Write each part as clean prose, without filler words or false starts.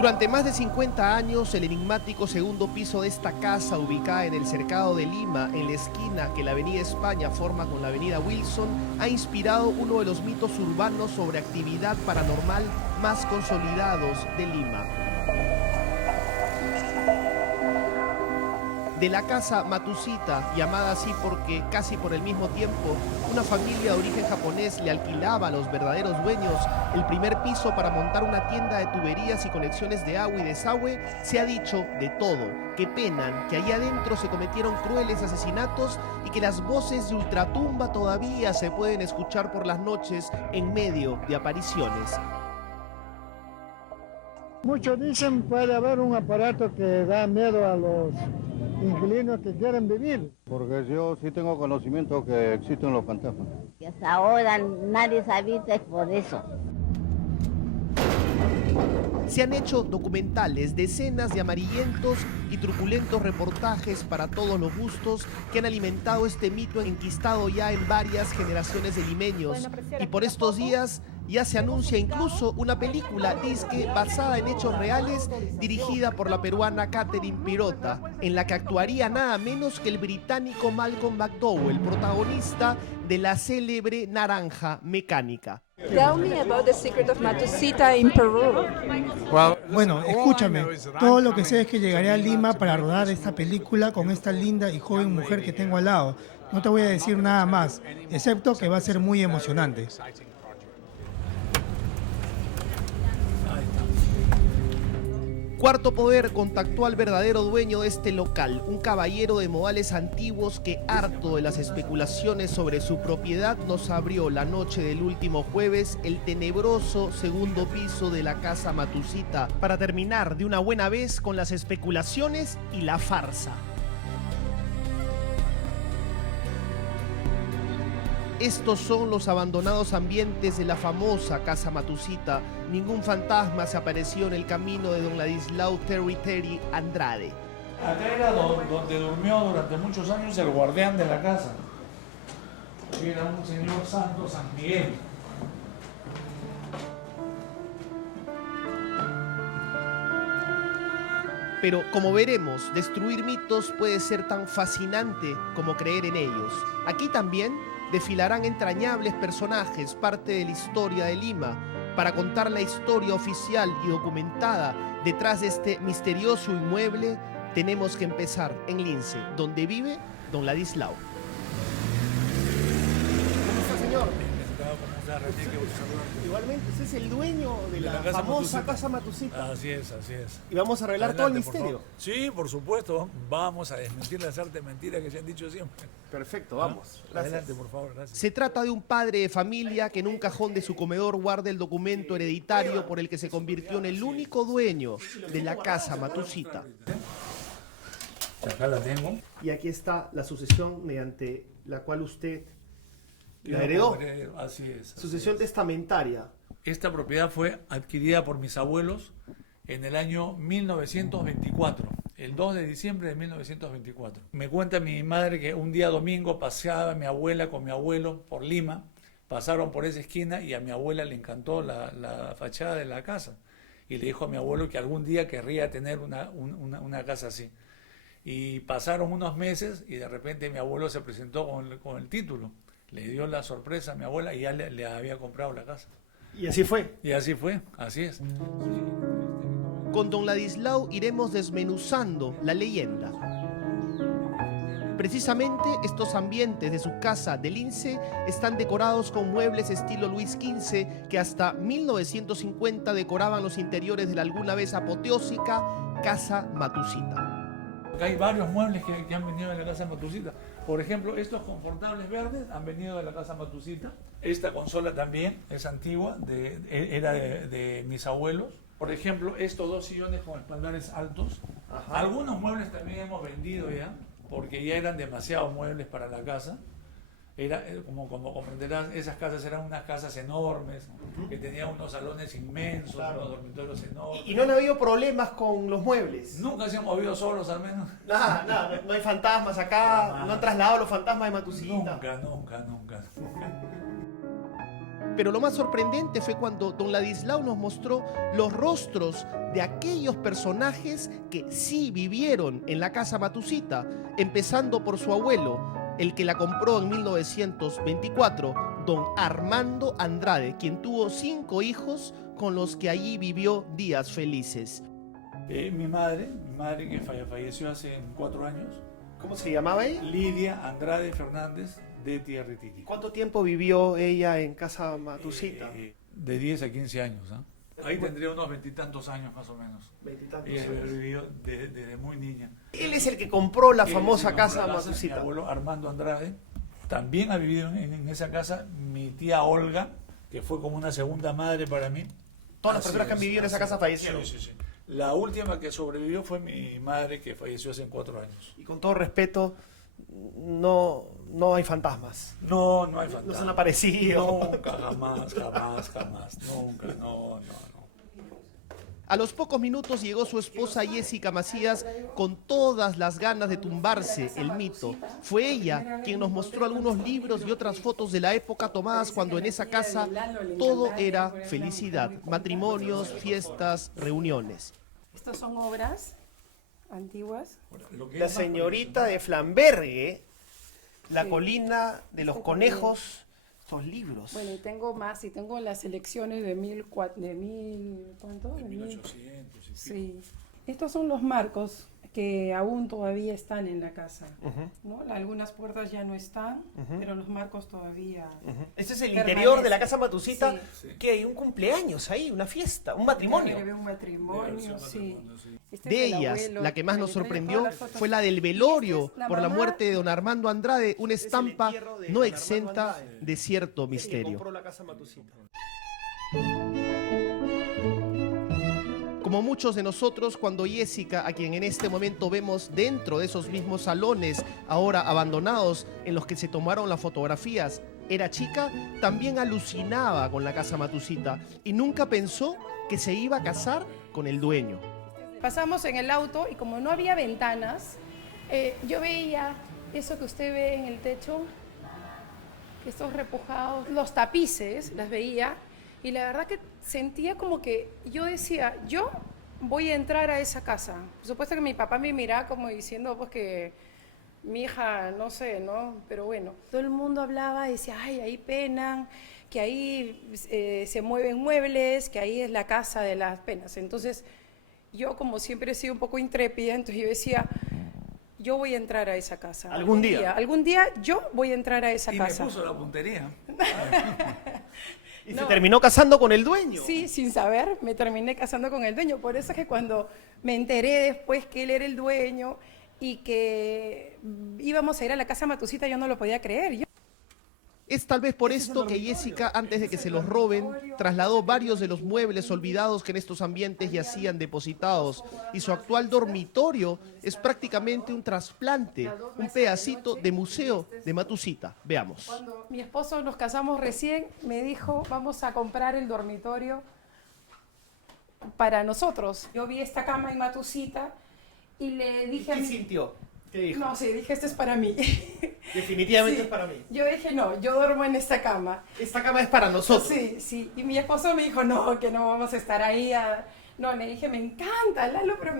Durante más de 50 años, el enigmático segundo piso de esta casa, ubicada en el Cercado de Lima, en la esquina que la Avenida España forma con la Avenida Wilson, ha inspirado uno de los mitos urbanos sobre actividad paranormal más consolidados de Lima. De la casa Matsushita, llamada así porque casi por el mismo tiempo una familia de origen japonés le alquilaba a los verdaderos dueños el primer piso para montar una tienda de tuberías y conexiones de agua y desagüe, se ha dicho de todo, que penan que allá adentro se cometieron crueles asesinatos y que las voces de ultratumba todavía se pueden escuchar por las noches en medio de apariciones. Muchos dicen puede haber un aparato que da miedo a los inquilinos que quieren vivir. Porque yo sí tengo conocimiento que existen los fantasmas. Y hasta ahora nadie sabía por eso. Se han hecho documentales, decenas de amarillentos y truculentos reportajes para todos los gustos que han alimentado este mito enquistado ya en varias generaciones de limeños. Y por estos días ya se anuncia incluso una película disque basada en hechos reales dirigida por la peruana Catherine Pirota, en la que actuaría nada menos que el británico Malcolm McDowell, protagonista de la célebre Naranja Mecánica. Tell me about the secret of Matsushita in Peru. Bueno, escúchame, todo lo que sé es que llegaré a Lima para rodar esta película con esta linda y joven mujer que tengo al lado. No te voy a decir nada más, excepto que va a ser muy emocionante. Cuarto Poder contactó al verdadero dueño de este local, un caballero de modales antiguos que, harto de las especulaciones sobre su propiedad, nos abrió la noche del último jueves el tenebroso segundo piso de la casa Matsushita para terminar de una buena vez con las especulaciones y la farsa. Estos son los abandonados ambientes de la famosa casa Matsushita. Ningún fantasma se apareció en el camino de don Ladislao Terry Andrade. Acá era donde durmió durante muchos años el guardián de la casa. Era un señor santo, San Miguel. Pero como veremos, destruir mitos puede ser tan fascinante como creer en ellos. Aquí también desfilarán entrañables personajes, parte de la historia de Lima, para contar la historia oficial y documentada detrás de este misterioso inmueble. Tenemos que empezar en Lince, donde vive don Ladislao. ¿Cómo está, señor? Igualmente, usted es el dueño de la famosa casa Matsushita. Así es, así es. Y vamos a revelar todo el misterio. Sí, por supuesto. Vamos a desmentir las artes mentiras que se han dicho siempre. Perfecto, vamos. Gracias. Adelante, por favor, gracias. Se trata de un padre de familia que en un cajón de su comedor guarda el documento hereditario por el que se convirtió en el único dueño de la casa Matsushita. Acá la tengo. Y aquí está la sucesión mediante la cual usted la heredó. Así es. Así Sucesión es. testamentaria. Esta propiedad fue adquirida por mis abuelos en el año 1924, el 2 de diciembre de 1924. Me cuenta mi madre que un día domingo paseaba mi abuela con mi abuelo por Lima, pasaron por esa esquina y a mi abuela le encantó la fachada de la casa y le dijo a mi abuelo que algún día querría tener una casa así. Y pasaron unos meses y de repente mi abuelo se presentó con el título. Le dio la sorpresa a mi abuela y ya le había comprado la casa. Y así fue. Y así fue, así es. Con don Ladislao iremos desmenuzando la leyenda. Precisamente estos ambientes de su casa de Lince están decorados con muebles estilo Luis XV que hasta 1950 decoraban los interiores de la alguna vez apoteósica casa Matsushita. Acá hay varios muebles que han venido de la casa Matsushita. Por ejemplo, estos confortables verdes han venido de la casa Matsushita. Esta consola también es antigua, era de mis abuelos. Por ejemplo, estos dos sillones con espaldares altos. Ajá. Algunos muebles también hemos vendido ya, porque ya eran demasiados muebles para la casa. Como comprenderás, esas casas eran unas casas enormes, que tenían unos salones inmensos, claro, unos dormitorios enormes. ¿Y no han habido problemas con los muebles? Nunca se han movido solos, al menos. Nada, no hay fantasmas acá, no han trasladado los fantasmas de Matsushita. Nunca. Pero lo más sorprendente fue cuando don Ladislao nos mostró los rostros de aquellos personajes que sí vivieron en la casa Matusita, empezando por su abuelo, el que la compró en 1924, don Armando Andrade, quien tuvo 5 hijos con los que allí vivió días felices. Mi madre que falleció hace 4 años, ¿Cómo se llamaba ella? Lidia Andrade Fernández de Tierrititi. ¿Cuánto tiempo vivió ella en casa Matusita? De 10 a 15 años. Ahí tendría unos 20 y tantos años más o menos. 20 y tantos Ella años. vivió desde muy niña. Él es el que compró la Él famosa se compró casa la Matusita. Mi abuelo Armando Andrade también ha vivido en esa casa. Mi tía Olga, que fue como una segunda madre para mí. Todas las personas que han vivido en esa casa fallecieron. Sí. La última que sobrevivió fue mi madre, que falleció hace 4 años. Y con todo respeto, no hay fantasmas. No hay No fantasma. se han aparecido. Nunca, jamás. Nunca, no. A los pocos minutos llegó su esposa Jessica Macías con todas las ganas de tumbarse el mito. Fue ella quien nos mostró algunos libros y otras fotos de la época tomadas cuando en esa casa todo era felicidad, matrimonios, fiestas, reuniones. Estas son obras antiguas. La señorita de Flambergue, La colina de los conejos, estos libros. Bueno, y tengo más, y tengo las selecciones de ¿cuánto? De 1800 y Sí. Estos son los marcos que aún todavía están en la casa, ¿no? Algunas puertas ya no están, pero los marcos todavía... Este es el permanecen. interior de la casa Matusita, Sí. que hay un cumpleaños ahí, una fiesta, un Ya matrimonio. veo un matrimonio, sí. Este De es el ellas, abuelo, la que más que nos le traigo sorprendió todas las fotos. fue la del Y esta velorio es la por la mamá. muerte de don Armando Andrade, una estampa no exenta de cierto misterio. Como muchos de nosotros, cuando Jessica, a quien en este momento vemos dentro de esos mismos salones, ahora abandonados, en los que se tomaron las fotografías, era chica, también alucinaba con la casa Matusita y nunca pensó que se iba a casar con el dueño. Pasamos en el auto y como no había ventanas, yo veía eso que usted ve en el techo, que estos repujados, los tapices, las veía, y la verdad que sentía como que yo decía, yo voy a entrar a esa casa. Por supuesto que mi papá me miraba como diciendo pues que mi hija, no sé, ¿no? Pero bueno, todo el mundo hablaba y decía, ay, ahí penan, que ahí se mueven muebles, que ahí es la casa de las penas. Entonces, yo como siempre he sido un poco intrépida, entonces yo decía, yo voy a entrar a esa casa. ¿Algún día? Algún día yo voy a entrar a esa Y casa. me puso la puntería. Y No. se terminó casando con el dueño. Sí, sin saber, me terminé casando con el dueño. Por eso es que cuando me enteré después que él era el dueño y que íbamos a ir a la casa Matusita, yo no lo podía creer. Es tal vez por esto que Jessica, antes de que se los roben, trasladó varios de los muebles olvidados que en estos ambientes yacían depositados. Y su actual dormitorio es prácticamente un trasplante, un pedacito de museo de Matusita. Veamos. Cuando mi esposo nos casamos recién, me dijo, vamos a comprar el dormitorio para nosotros. Yo vi esta cama en Matusita y le dije a ¿Qué mi... sintió? ¿Qué dijo? No, sí, dije, esto es para mí. Definitivamente Sí. es para mí. Yo dije, no, yo duermo en esta cama. Esta cama es para nosotros. Sí. Y mi esposo me dijo, no, que no vamos a estar ahí. No, le dije, me encanta, Lalo, pero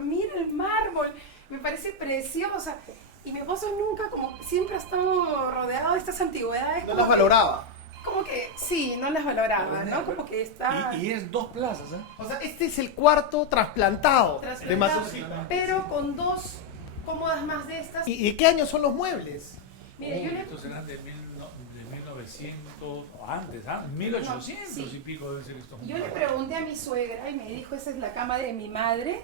mira el mármol, me parece preciosa. Y mi esposo nunca, como siempre ha estado rodeado de estas antigüedades. No como las que- valoraba. Como que, sí, no las valoraba, ¿no? Como que está... Y es 2 plazas, ¿eh? O sea, este es el cuarto trasplantado de trasplantado, Matusita. pero con 2 cómodas más de estas. ¿Y de qué año son los muebles? Mire, yo le... Estos serán de 1900 o antes, 1800 sí. y pico deben ser estos. Yo le pregunté a mi suegra y me dijo, esa es la cama de mi madre,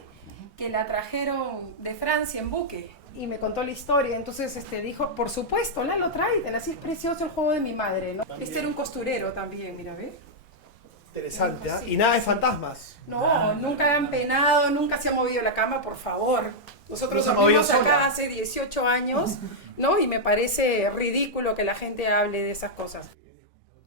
que la trajeron de Francia en buque. Y me contó la historia, entonces dijo, por supuesto, Lalo, tráetela, así es precioso el juego de mi madre, ¿no? Este era un costurero también, mira, ¿ve? Interesante, ¿ah? Sí. Y nada de fantasmas. No, nunca han penado, nunca se ha movido la cama, por favor. Nosotros No se ha movido dormimos acá sola. hace 18 años, ¿no? Y me parece ridículo que la gente hable de esas cosas.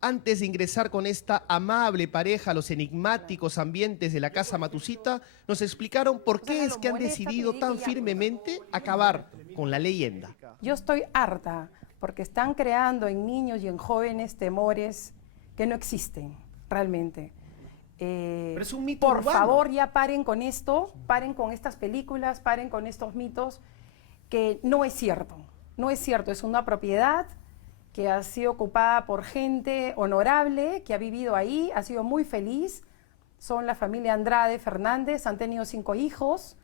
Antes de ingresar con esta amable pareja a los enigmáticos ambientes de la casa Matusita, nos explicaron por qué es que han decidido tan firmemente acabar con la leyenda. Yo estoy harta porque están creando en niños y en jóvenes temores que no existen realmente. Pero es un mito Por urbano. favor, ya paren con esto, paren con estas películas, paren con estos mitos, que no es cierto. No es cierto, es una propiedad que ha sido ocupada por gente honorable, que ha vivido ahí, ha sido muy feliz. Son la familia Andrade Fernández, han tenido 5 hijos.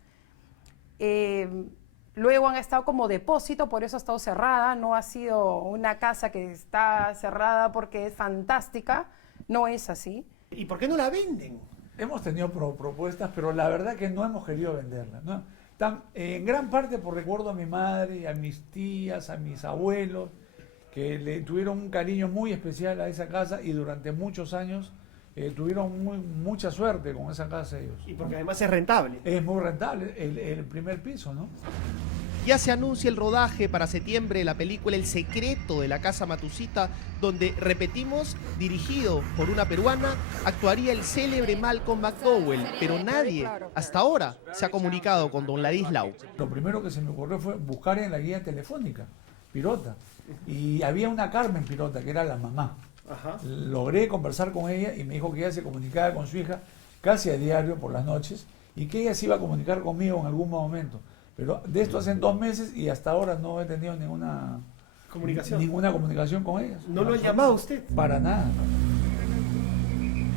Luego han estado como depósito, por eso ha estado cerrada. No ha sido una casa que está cerrada porque es fantástica, no es así. ¿Y por qué no la venden? Hemos tenido propuestas, pero la verdad que no hemos querido venderlas, ¿no? En gran parte por recuerdo a mi madre, a mis tías, a mis abuelos, que le tuvieron un cariño muy especial a esa casa y durante muchos años tuvieron mucha suerte con esa casa ellos. Y porque además es rentable. Es muy rentable el primer piso, ¿no? Ya se anuncia el rodaje para septiembre de la película El secreto de la casa Matusita, donde, repetimos, dirigido por una peruana, actuaría el célebre Malcolm McDowell, pero nadie hasta ahora se ha comunicado con don Ladislao. Lo primero que se me ocurrió fue buscar en la guía telefónica, Pirota, y había una Carmen Pirota, que era la mamá. Ajá. Logré conversar con ella y me dijo que ella se comunicaba con su hija casi a diario por las noches y que ella se iba a comunicar conmigo en algún momento. Pero de esto hacen 2 meses y hasta ahora no he tenido ninguna comunicación con ellas. ¿No lo han llamado a usted? Para nada.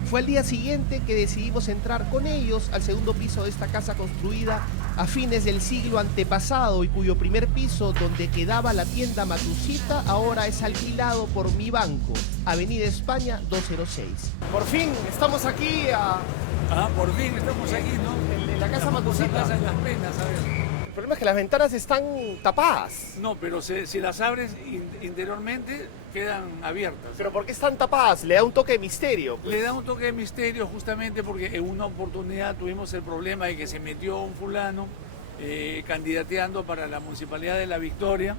Fue al día siguiente que decidimos entrar con ellos al segundo piso de esta casa construida a fines del siglo antepasado y cuyo primer piso, donde quedaba la tienda Matusita, ahora es alquilado por Mi Banco, Avenida España 206. Por fin, estamos aquí Por fin estamos aquí, ¿no? en la casa Matusita. Casa en Las Penas, ¿sabes? El problema es que las ventanas están tapadas. No, pero si las abres interiormente quedan abiertas. ¿Pero por qué están tapadas? Le da un toque de misterio. Pues. Le da un toque de misterio justamente porque en una oportunidad tuvimos el problema de que se metió un fulano candidateando para la Municipalidad de La Victoria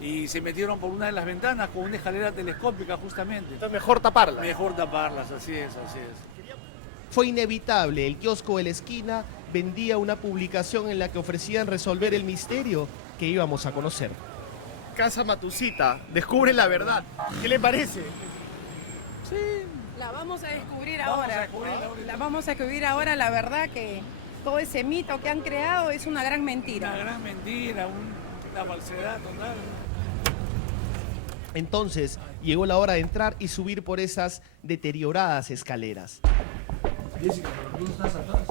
y se metieron por una de las ventanas con una escalera telescópica justamente. Entonces mejor taparlas. Mejor taparlas, así es, así es. Fue inevitable, el kiosco de la esquina vendía una publicación en la que ofrecían resolver el misterio que íbamos a conocer. Casa Matusita, descubre la verdad. ¿Qué le parece? La vamos a descubrir ahora. La vamos a descubrir ahora, la verdad que todo ese mito que han creado es una gran mentira. Una gran mentira, una falsedad total. Entonces llegó la hora de entrar y subir por esas deterioradas escaleras. Jessica, pero tú estás atrás.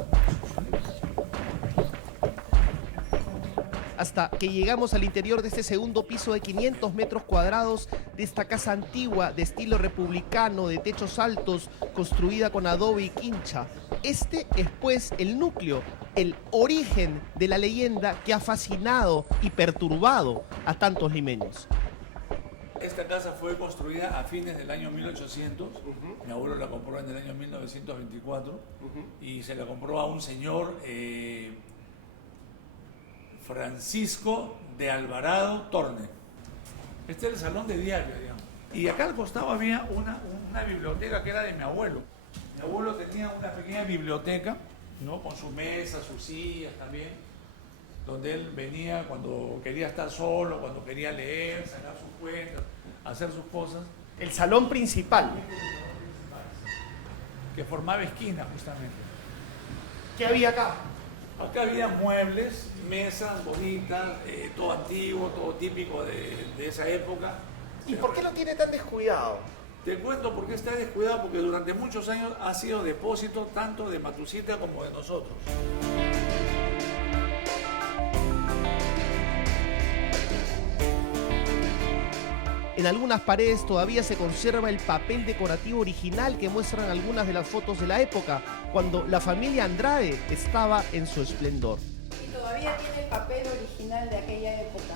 Hasta que llegamos al interior de este segundo piso de 500 metros cuadrados de esta casa antigua de estilo republicano, de techos altos, construida con adobe y quincha. Este es pues el núcleo, el origen de la leyenda que ha fascinado y perturbado a tantos limeños. Esta casa fue construida a fines del año 1800. Mi abuelo la compró en el año 1924 y se la compró a un señor Francisco de Alvarado Torne. Este es el salón de diario, digamos. Y acá al costado había una biblioteca que era de mi abuelo. Mi abuelo tenía una pequeña biblioteca, ¿no? Con su mesa, sus sillas también, donde él venía cuando quería estar solo, cuando quería leer, sacar sus cuentas, hacer sus cosas. El salón principal. Que formaba esquina justamente. ¿Qué había acá? Acá había muebles, mesas bonitas, todo antiguo, todo típico de esa época. ¿Y por qué lo tiene tan descuidado? Te cuento por qué está descuidado, porque durante muchos años ha sido depósito tanto de Matusita como de nosotros. En algunas paredes todavía se conserva el papel decorativo original que muestran algunas de las fotos de la época, cuando la familia Andrade estaba en su esplendor. Y todavía tiene el papel original de aquella época,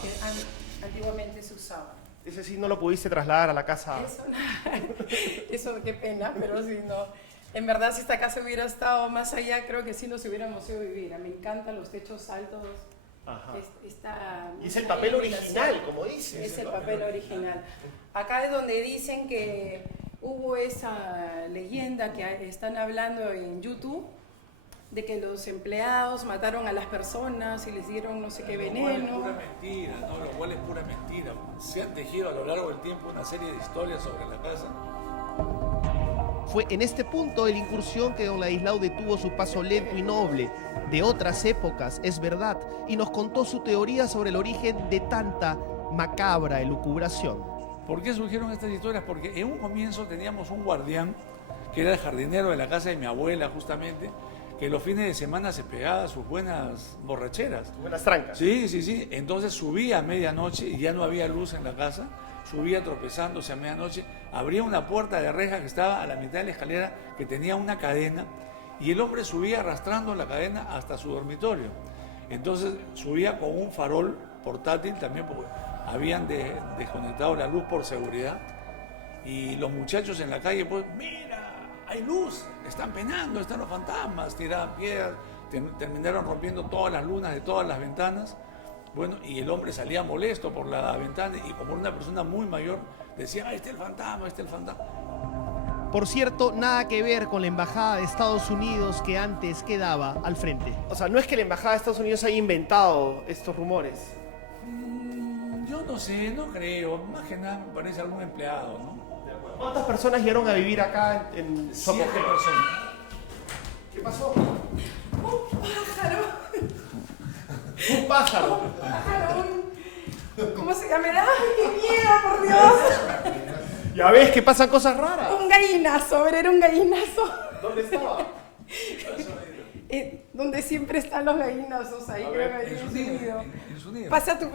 que antiguamente se usaba. Ese sí no lo pudiste trasladar a la casa. Eso qué pena, pero sí, no. En verdad, si esta casa hubiera estado más allá, creo que sí nos hubiéramos ido a vivir. Me encantan los techos altos. Ajá. Y es esta el papel original, como dices. Es el papel original. Acá es donde dicen que hubo esa leyenda que están hablando en YouTube, de que los empleados mataron a las personas y les dieron no sé qué veneno. Lo cual es pura mentira, ¿no? Lo cual es pura mentira. Se han tejido a lo largo del tiempo una serie de historias sobre la casa Fue en este punto de la incursión que don Ladislao detuvo su paso lento y noble. De otras épocas, es verdad, y nos contó su teoría sobre el origen de tanta macabra elucubración. ¿Por qué surgieron estas historias? Porque en un comienzo teníamos un guardián, que era el jardinero de la casa de mi abuela justamente, que los fines de semana se pegaba sus buenas borracheras. Buenas trancas. Sí, sí, sí. Entonces subía a medianoche y ya no había luz en la casa, subía tropezándose a medianoche, abría una puerta de reja que estaba a la mitad de la escalera que tenía una cadena y el hombre subía arrastrando la cadena hasta su dormitorio. Entonces subía con un farol portátil también porque habían desconectado la luz por seguridad y los muchachos en la calle pues, mira, hay luz, están penando, están los fantasmas, tiraban piedras, terminaron rompiendo todas las lunas de todas las ventanas. Bueno, y el hombre salía molesto por la ventana y como una persona muy mayor decía, ahí está el fantasma, ahí está el fantasma. Por cierto, nada que ver con la embajada de Estados Unidos que antes quedaba al frente. O sea, no es que la embajada de Estados Unidos haya inventado estos rumores. Yo no sé, no creo, más que nada me parece algún empleado, ¿no? ¿Cuántas personas llegaron a vivir acá en 7 personas. ¿Qué pasó? ¡Un pájaro! Un pájaro. ¿Cómo se llama? ¡Ay, qué miedo, por Dios! Ya ves que pasan cosas raras. Un gallinazo, era un gallinazo. ¿Dónde estaba? Donde siempre están los gallinazos, ahí creo que En hay su un nido, nido. en su nido. Pasa tu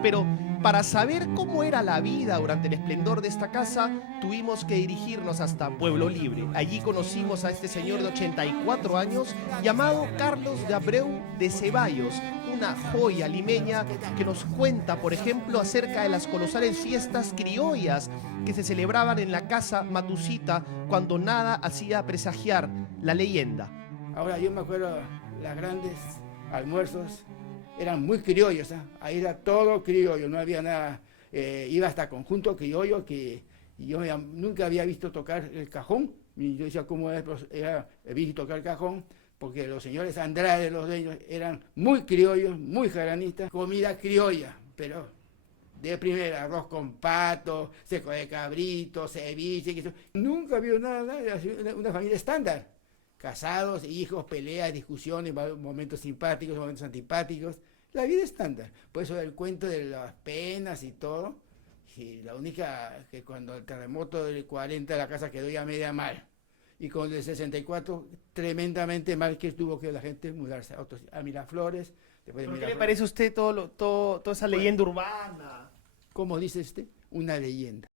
Pero para saber cómo era la vida durante el esplendor de esta casa, tuvimos que dirigirnos hasta Pueblo Libre. Allí conocimos a este señor de 84 años llamado Carlos de Abreu de Ceballos, una joya limeña que nos cuenta, por ejemplo, acerca de las colosales fiestas criollas que se celebraban en la casa Matusita cuando nada hacía presagiar la leyenda. Ahora yo me acuerdo, los grandes almuerzos eran muy criollos, ¿eh? Ahí era todo criollo, no había nada, iba hasta conjunto criollo que yo nunca había visto tocar el cajón, y yo decía cómo he visto tocar el cajón, porque los señores Andrade, los dueños, eran muy criollos, muy jaranistas, comida criolla, pero de primera, arroz con pato, seco de cabrito, ceviche, nunca había nada, una familia estándar. Casados, hijos, peleas, discusiones, momentos simpáticos, momentos antipáticos, la vida estándar. Por eso el cuento de las penas y todo, y la única que cuando el terremoto del 40 la casa quedó ya media mal, y con el 64 tremendamente mal que tuvo que la gente mudarse a Miraflores. Después de ¿Por qué le parece a usted toda esa leyenda urbana? ¿Cómo dice usted? Una leyenda.